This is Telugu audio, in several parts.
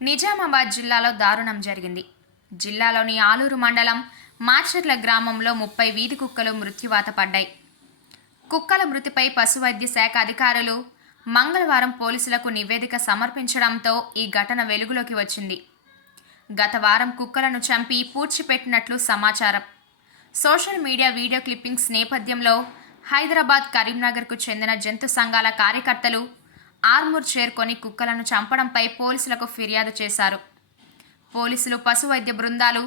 నిజామాబాద్ జిల్లాలో దారుణం జరిగింది. జిల్లాలోని ఆలూరు మండలం మాచర్ల గ్రామంలో 30 వీధి కుక్కలు మృత్యువాత పడ్డాయి. కుక్కల మృతిపై పశువైద్య శాఖ అధికారులు మంగళవారం పోలీసులకు నివేదిక సమర్పించడంతో ఈ ఘటన వెలుగులోకి వచ్చింది. గత వారం కుక్కలను చంపి పూడ్చిపెట్టినట్లు సమాచారం. సోషల్ మీడియా వీడియో క్లిప్పింగ్స్ నేపథ్యంలో హైదరాబాద్, కరీంనగర్కు చెందిన జంతు సంఘాల కార్యకర్తలు ఆర్మూర్ చేరుకొని కుక్కలను చంపడంపై పోలీసులకు ఫిర్యాదు చేశారు. పోలీసులు, పశు వైద్య బృందాలు,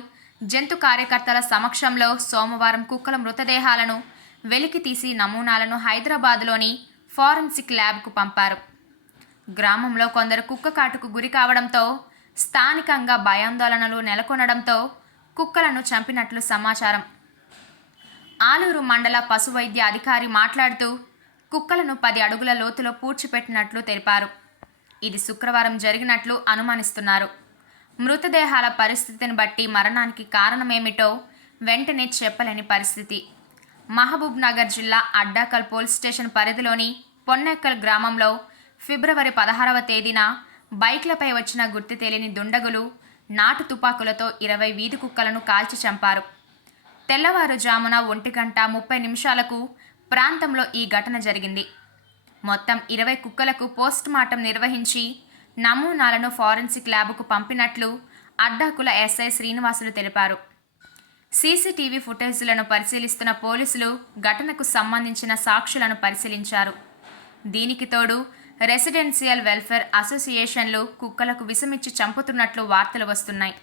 జంతు కార్యకర్తల సమక్షంలో సోమవారం కుక్కల మృతదేహాలను వెలికితీసి నమూనాలను హైదరాబాద్లోని ఫారెన్సిక్ ల్యాబ్కు పంపారు. గ్రామంలో కొందరు కుక్క కాటుకు గురి కావడంతో స్థానికంగా భయాందోళనలు నెలకొనడంతో కుక్కలను చంపినట్లు సమాచారం. ఆలూరు మండల పశు వైద్య అధికారి మాట్లాడుతూ కుక్కలను 10 అడుగుల లోతులో పూడ్చిపెట్టినట్లు తెలిపారు. ఇది శుక్రవారం జరిగినట్లు అనుమానిస్తున్నారు. మృతదేహాల పరిస్థితిని బట్టి మరణానికి కారణమేమిటో వెంటనే చెప్పలేని పరిస్థితి. మహబూబ్ నగర్ జిల్లా అడ్డాకల్ పోలీస్ స్టేషన్ పరిధిలోని పొన్నెక్కల్ గ్రామంలో ఫిబ్రవరి 16వ తేదీన బైక్లపై వచ్చిన గుర్తు తెలియని దుండగులు నాటు తుపాకులతో 20 వీధి కుక్కలను కాల్చి చంపారు. తెల్లవారుజామున 1:30 ప్రాంతంలో ఈ ఘటన జరిగింది. మొత్తం 20 కుక్కలకు పోస్టుమార్టం నిర్వహించి నమూనాలను ఫారెన్సిక్ ల్యాబ్కు పంపినట్లు అడ్డాకుల ఎస్ఐ శ్రీనివాసులు తెలిపారు. సీసీటీవీ ఫుటేజీలను పరిశీలిస్తున్న పోలీసులు ఘటనకు సంబంధించిన సాక్షులను పరిశీలించారు. దీనికి తోడు రెసిడెన్షియల్ వెల్ఫేర్ అసోసియేషన్లు కుక్కలకు విషమిచ్చి చంపుతున్నట్లు వార్తలు వస్తున్నాయి.